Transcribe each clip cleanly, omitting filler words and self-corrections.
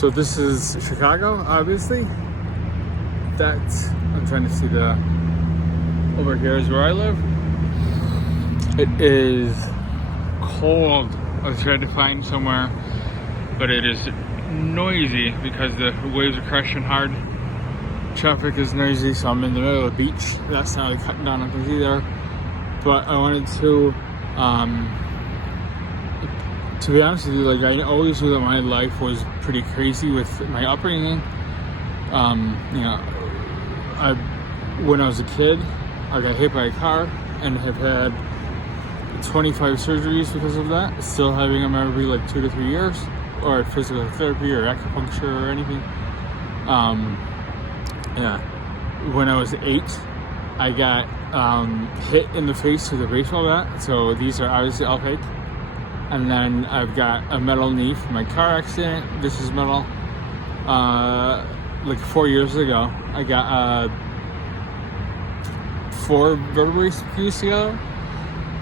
So this is Chicago, obviously. I'm trying to see over here is where I live. It is cold. I was trying to find somewhere, but it is noisy because the waves are crashing hard. Traffic is noisy, so I'm in the middle of the beach. That's not really cutting down on things either. But I wanted to be honest with you, like, I always knew that my life was pretty crazy with my upbringing. When I was a kid, I got hit by a car and have had 25 surgeries because of that. Still having them every like 2 to 3 years, or physical therapy or acupuncture or anything. When I was 8, I got hit in the face with a baseball bat. So these are obviously all fake. And then I've got a metal knee from my car accident. This is metal. Like 4 years ago, I got 4 vertebrae fused together.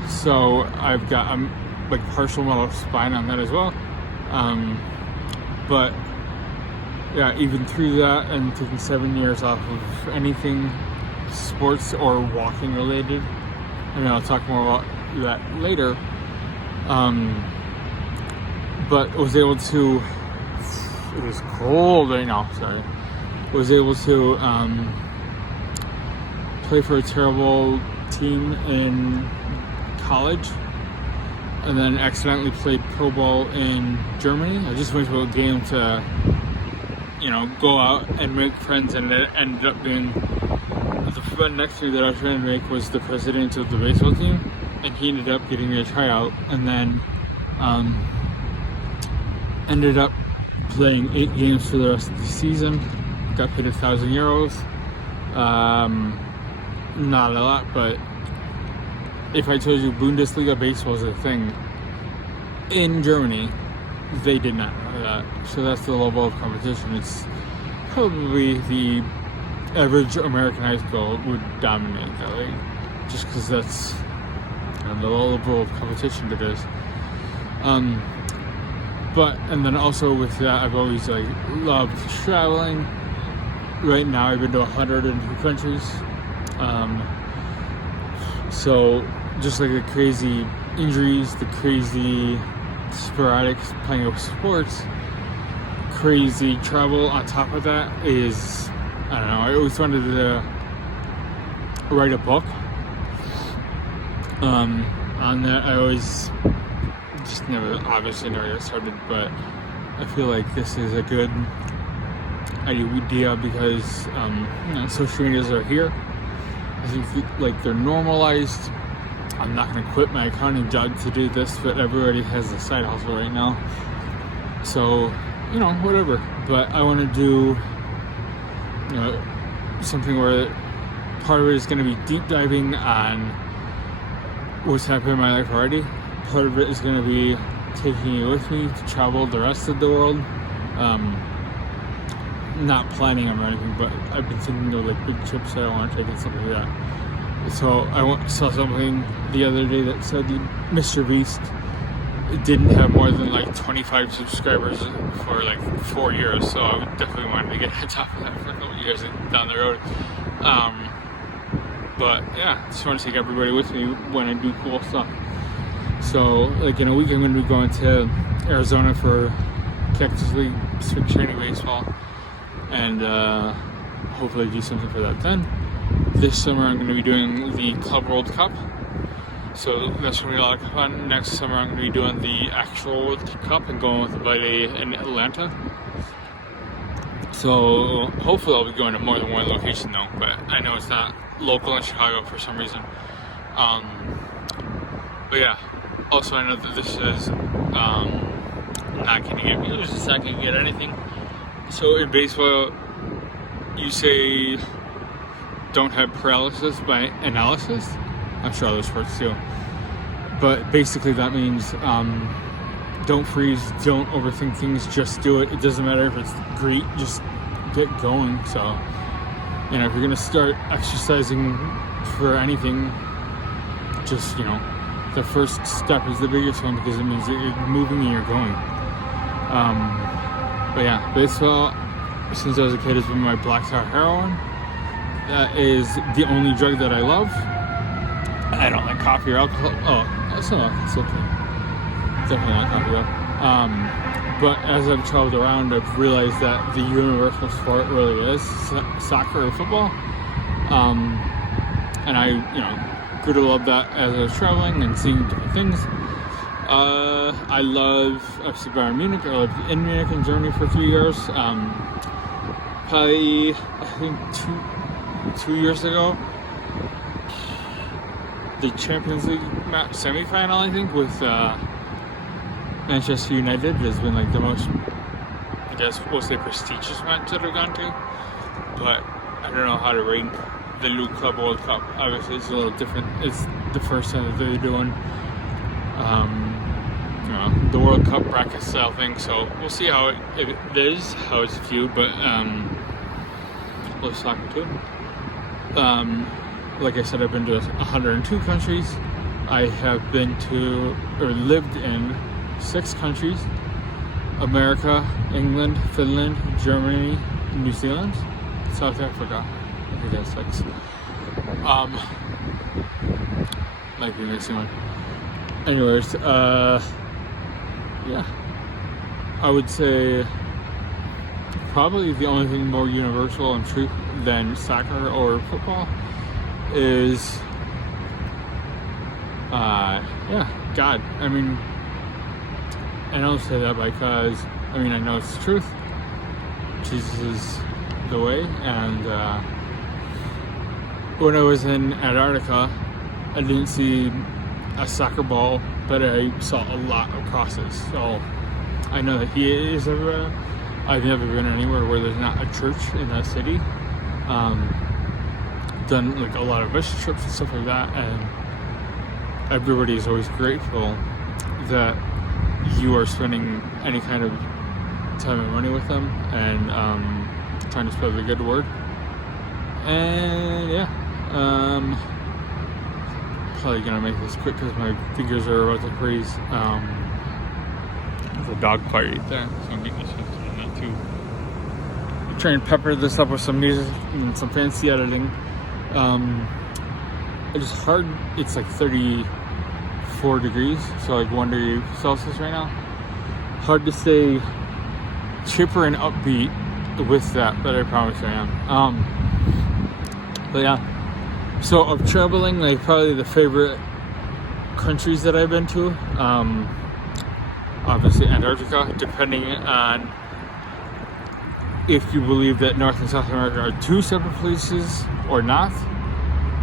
So I've got like partial metal spine on that as well. But yeah, even through that and taking 7 years off of anything sports or walking related, and I'll talk more about that later. But was able to, it was cold right now, sorry. Was able to play for a terrible team in college, and then accidentally played pro ball in Germany. I just went to a game to, go out and make friends, and it ended up being the friend next to me that I was trying to make was the president of the baseball team, and he ended up getting me a tryout, and then ended up playing 8 games for the rest of the season. Got paid €1,000. Not a lot, but if I told you Bundesliga baseball is a thing in Germany, they did not know that. So that's the level of competition. It's probably the average American high school would dominate that league, just because that's the level of competition it is. And then also with that, I've always loved traveling. Right now, I've been to 102 countries. So just like the crazy injuries, the crazy sporadic playing of sports, crazy travel on top of that is, I don't know, I always wanted to write a book on that. I always just never got started, but I feel like this is a good idea because social medias are here. I think like they're normalized. I'm not going to quit my accounting job to do this, but everybody has a side hustle right now. So, whatever. But I want to do something where part of it is going to be deep diving on what's happened in my life already. Part of it is going to be taking you with me to travel the rest of the world. Not planning them or anything, but I've been thinking of like big trips that I want to take and stuff like that. So I saw something the other day that said Mr. Beast didn't have more than like 25 subscribers for like 4 years. So I definitely wanted to get on top of that for a couple years down the road. But yeah, just want to take everybody with me when I do cool stuff. So like in a week, I'm going to be going to Arizona for Cactus League spring training baseball, and hopefully do something for that then. This summer I'm going to be doing the Club World Cup, so that's going to be a lot of fun. Next summer I'm going to be doing the actual World Cup and going with the buddy in Atlanta. So hopefully I'll be going to more than one location though, but I know it's not local in Chicago for some reason. But yeah, also I know that this is not going to get views, it's not going to get anything. So in baseball, you say don't have paralysis by analysis. I'm sure other sports do. But basically that means don't freeze, don't overthink things, just do it. It doesn't matter if it's great, just get going. So, if you're going to start exercising for anything, just, the first step is the biggest one because it means that you're moving and you're going. But yeah, baseball, since I was a kid, has been my black tar heroin. That is the only drug that I love. I don't like coffee or alcohol. Oh, it's okay. Definitely not coffee though. But as I've traveled around, I've realized that the universal sport really is soccer or football. And I, grew to love that as I was traveling and seeing different things. I love FC Bayern Munich. I lived in Munich in Germany for 3 years. Probably, I think 2 years ago, the Champions League semi-final, I think, with Manchester United has been like the most, I guess we'll say, prestigious match that I've gone to. But I don't know how to rank the League Club World Cup. Obviously, it's a little different. It's the first time that they're doing the World Cup bracket style thing. So we'll see how it is, how it's viewed. But love soccer too. Like I said, I've been to 102 countries. I have been to or lived in 6 countries: America, England, Finland, Germany, New Zealand, South Africa. I think that's 6. Might be missing one. Anyways, yeah. I would say probably the only thing more universal and true than soccer or football is, God. I mean, I don't say that because, I know it's the truth. Jesus is the way, and when I was in Antarctica, I didn't see a soccer ball, but I saw a lot of crosses. So I know that He is everywhere. I've never been anywhere where there's not a church in that city. Done like a lot of mission trips and stuff like that, and everybody is always grateful that you are spending any kind of time and money with them, and trying to spread the good word. And yeah, probably gonna make this quick because my fingers are about to freeze. There's a dog fight right there, so I'm getting this not too. I'm trying to pepper this up with some music and some fancy editing. It's hard. It's like 34 degrees, so like 1 degree Celsius right now. Hard to stay chipper and upbeat with that, but I promise I am. But yeah, so of traveling, like probably the favorite countries that I've been to, obviously Antarctica, depending on if you believe that North and South America are 2 separate places or not.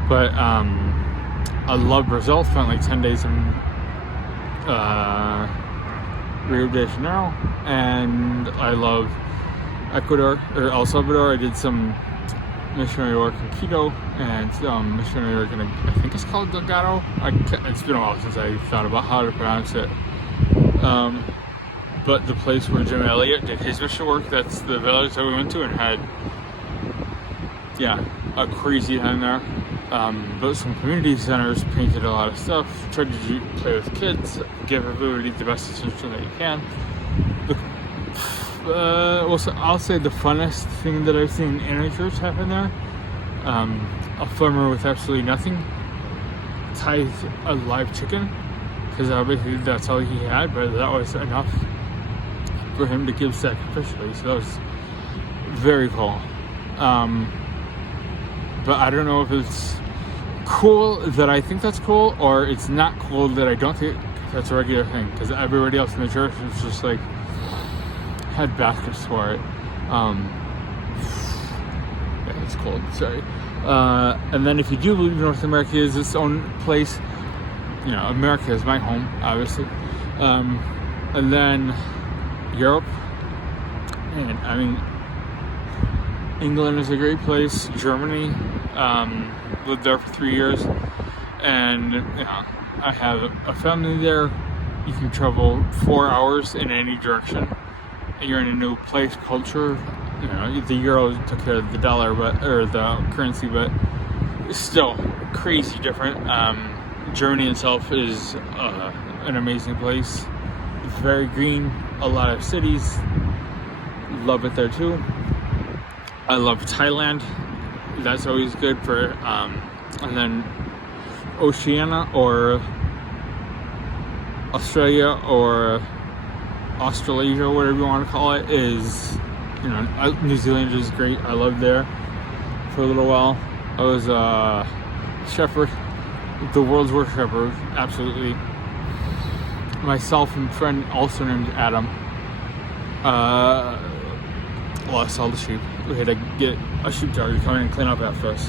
But I love Brazil. Spent like 10 days in Rio de Janeiro, and I love Ecuador or El Salvador. I did some missionary work in Quito and missionary work in, I think it's called Delgado. It's been a while since I thought about how to pronounce it. But the place where Jim Elliot did his mission work, that's the village that we went to and had, a crazy time there. But some community centers, painted a lot of stuff, tried to play with kids, give everybody the best attention that you can. I'll say the funnest thing that I've seen in a church happen there, a farmer with absolutely nothing tithed a live chicken, because obviously that's all he had, but that was enough for him to give sacrificially, so that was very cool. But I don't know if it's cool that I think that's cool, or it's not cool that I don't think that's a regular thing, because everybody else in the church was just like, had baskets for it. Yeah, it's cold, sorry. And then if you do believe North America is its own place, America is my home, obviously. And then Europe, and England is a great place. Germany, lived there for 3 years, and I have a family there. You can travel 4 hours in any direction, and you're in a new place, culture. The euro took care of the dollar, or the currency, but it's still crazy different. Germany itself is an amazing place. It's very green, a lot of cities, love it there too. I love Thailand. That's always good for, and then Oceania or Australia or Australasia, whatever you want to call it, is, you know, New Zealand is great. I lived there for a little while. I was a shepherd, the world's worst shepherd, absolutely. Myself and friend also named Adam lost all the sheep. We had to get a sheepdog to come in and clean up after us.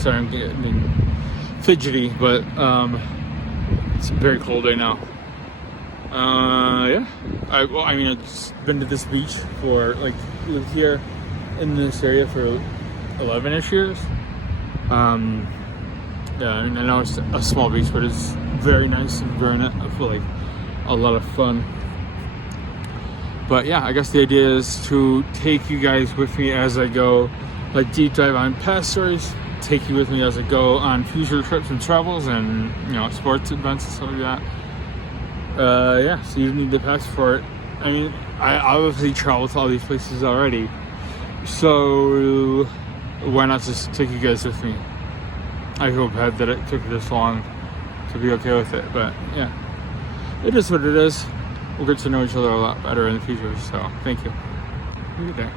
Sorry, I'm getting fidgety, but it's a very cold day now. Yeah. I mean, I've been to this beach for, like, lived here in this area for 11-ish years. Yeah, I mean, I know it's a small beach, but it's very nice and very, I feel like, a lot of fun. But yeah, I guess the idea is to take you guys with me as I go, like, deep dive on past stories, take you with me as I go on future trips and travels and, you know, sports events and stuff like that. Yeah, so you need the passport. I mean, I obviously traveled to all these places already, so why not just take you guys with me? I feel bad that it took this long to be okay with it, but yeah, it is what it is. We'll get to know each other a lot better in the future, so thank you. Have a good day.